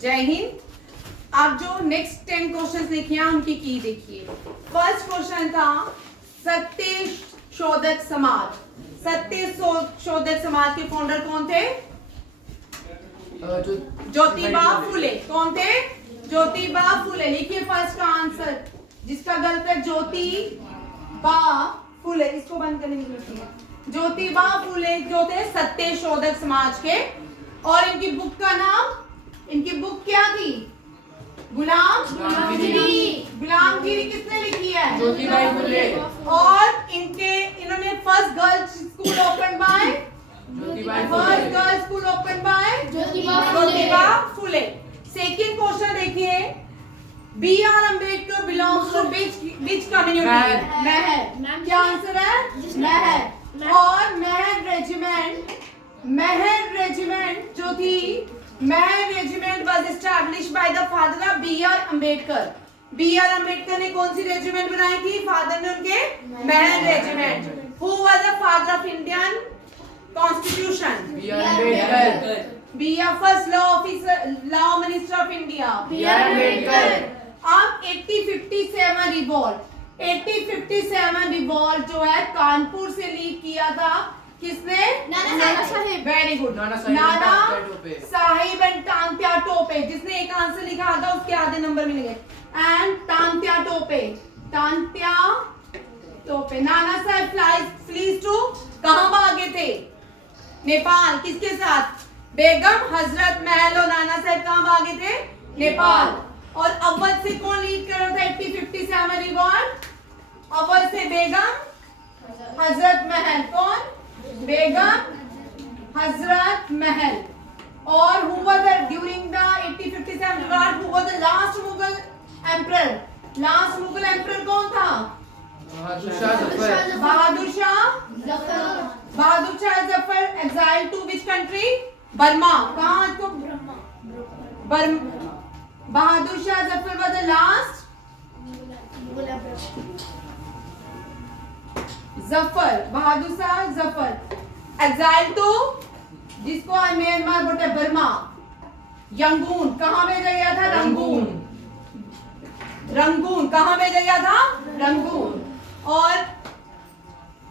जय हिंद। आप जो नेक्स्ट 10 क्वेश्चंस देखिए उनकी की देखिए। फर्स्ट क्वेश्चन था सत्य शोधक समाज। सत्य शोधक समाज के फाउंडर कौन थे? ज्योतिबा फुले। कौन थे? ज्योतिबा फुले। लिखिए फर्स्ट का आंसर, जिसका गलत है ज्योतिबा फुले। इसको बंद करने की जरूरत है। ज्योतिबा फुले जो थे सत्य शोधक समाज के, और इनकी बुक का नाम, इनकी बुक क्या थी? गुलामगिरी किसने लिखी है? ज्योतिबा फुले। और इन्होंने first girls school open by Jyotiba Phule. Second question देखिए, B R Ambedkar belongs to which community? Mahar. क्या आंसर है? महर। और महर रेजिमेंट जो थी, Mahar regiment was established by the father of B R Ambedkar. B R Ambedkar ने कौन सी रेजिमेंट बनाई थी? फादर ने उनके Mahar regiment. Who was the father of Indian constitution? B R Ambedkar. B R first law officer, law minister of India? B R Ambedkar. अब 8057 revolt, 8057 revolt जो है कानपुर से लीड किया था किसने? Nana Saheb. Very good, Nana Sahib and Tantya Tope. जिसने एक आंसर लिखा था उसके आधे नंबर मिलेंगे। And Tantya Tope, Tantya Tope. Nana Saheb fleas to, कहां भागे थे? नेपाल। किसके साथ? बेगम हजरत महल। और नाना साहब कहां भागे थे? नेपाल। और अव्वल से कौन लीड कर रहा था 8057 रिवॉल्ट? अव्वल से बेगम हजरत महल। कौन? बेगम हजरत महल। और who was the during the 8057 revolt, who was the last Mughal emperor? Last Mughal emperor कौन था? Bahadur Shah Zafar. Bahadur Shah Zafar exiled to which country? Burma. कहाँ तो? बहादुर Shah Zafar was the last Zafar, Bahadur Shah Zafar exiled to, जिसको आज म्यांमार बोलते बर्मा। यंगून कहाँ भेजा गया था? रंगून कहाँ भेजा गया था? रंगून। और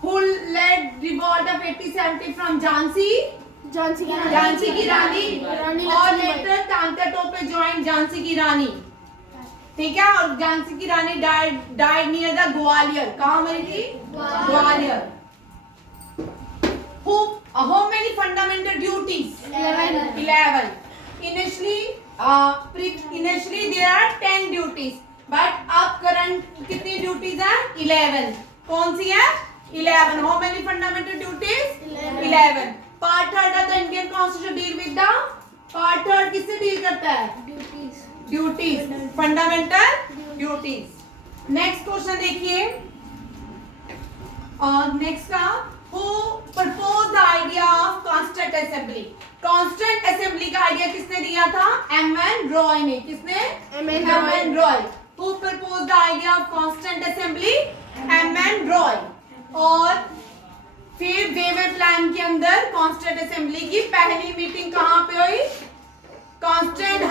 who led revolt of 8070 from Jhansi की रानी। और लेटर तांत्या टोपे joined झांसी की रानी। ठीक है। और झांसी की रानी died near the ग्वालियर। कहाँ मरी थी? Gwalior. How many fundamental duties? 11. Initially there are 10 duties, but अब current कितनी duties हैं? 11. कौन सी है? 11. How many fundamental duties? 11. Part third of the Indian Constitution deal with the, part third किससे deal करता है? Duties. Fundamental duties. Next question देखिए। Next का, who proposed the idea of constant assembly? constant assembly का idea किसने दिया था? M.N. Roy ने। किसने? M.N. Roy. who proposed the idea of constant assembly? M.N. Roy. और फिर वेवर प्लान के अंदर constant assembly की पहली मीटिंग कहाँ पे हुई? कॉन्स्टेंट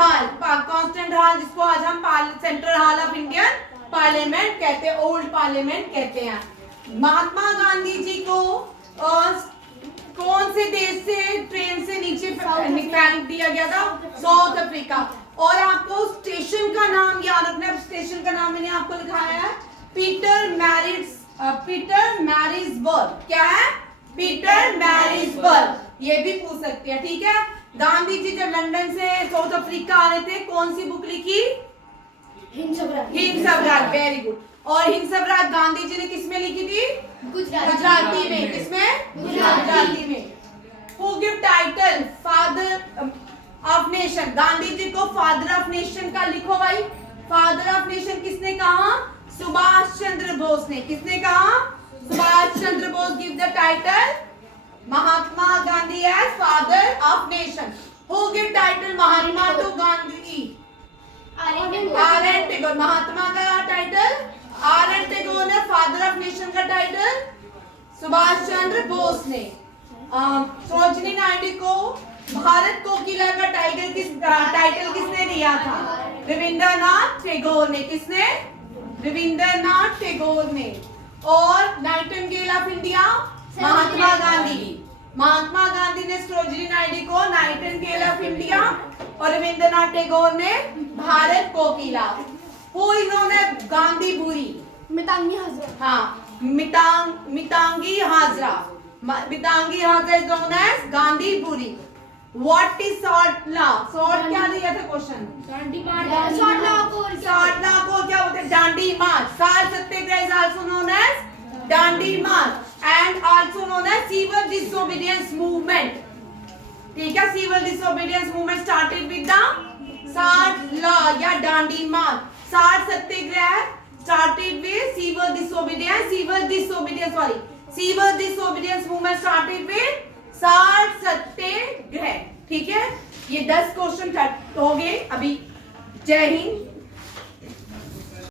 हॉल, जिसको आज हम central hall of Indian parliament कहते हैं, ओल्ड पार्लियामेंट कहते हैं। महात्मा गांधी जी को कौन से देश से ट्रेन से नीचे फेंक दिया गया था? South Africa. और आपको स्टेशन का नाम याद रखना है। स्टेशन का नाम मैंने आपको लिखाया है पीटर मैरिट्सबर्ग। क्या है? Peter Maritzburg. ये भी पूछ सकते हैं। ठीक है। गांधी जी जब लंदन से साउथ अफ्रीका आ रहे थे, कौन सी बुक लिखी? हिंद स्वराज। Very good. और हिंद स्वराज गांधी जी ने किस में लिखी थी? गुजराती में। किसमें? गुजराती में। Who give title father of nation? Gandhi ji को फादर ऑफ नेशन का लिखो भाई। फादर ऑफ नेशन किसने कहा? सुभाष चंद्र बोस ने। किसने कहा? Subhash Chandra Bose give the title Mahatma Gandhi as father of nation. Who give title Mahatma to Gandhi? R N. Tagore. Mahatma का टाइटल आर.एन. टेगोर ने। फादर ऑफ नेशन का टाइटल सुभाष चंद्र बोस ने। सरोजिनी नायडू को भारत कोकिला का टाइटल किसने किया था? रविंद्रनाथ टैगोर ने। किसने? रविंद्रनाथ टैगोर ने। और Nightingale of India Mahatma Gandhi. Mahatma Gandhi ने सरोजिनी नायडू को नाइटिंगेल ऑफ इंडिया और रविंद्रनाथ टैगोर ने Bharat Kokila. Who is known as Gandhi Buri? Matangini Hazra. हाँ, Matangini Hazra. Matangini Hazra is known as Gandhi Buri. What is salt law? Salt क्या दिया था क्वेश्चन? सॉल्ट लॉ को क्या बोलते हैं? Dandi march. Salt satyagraha is also known as Dandi march and also known as civil disobedience movement. ठीक है, civil disobedience movement started with the salt law या Dandi march. Salt Satyagraha started with civil disobedience movement started with साठ सत्याग्रह। ठीक है, ये 10 question हो गए अभी। जय हिंद।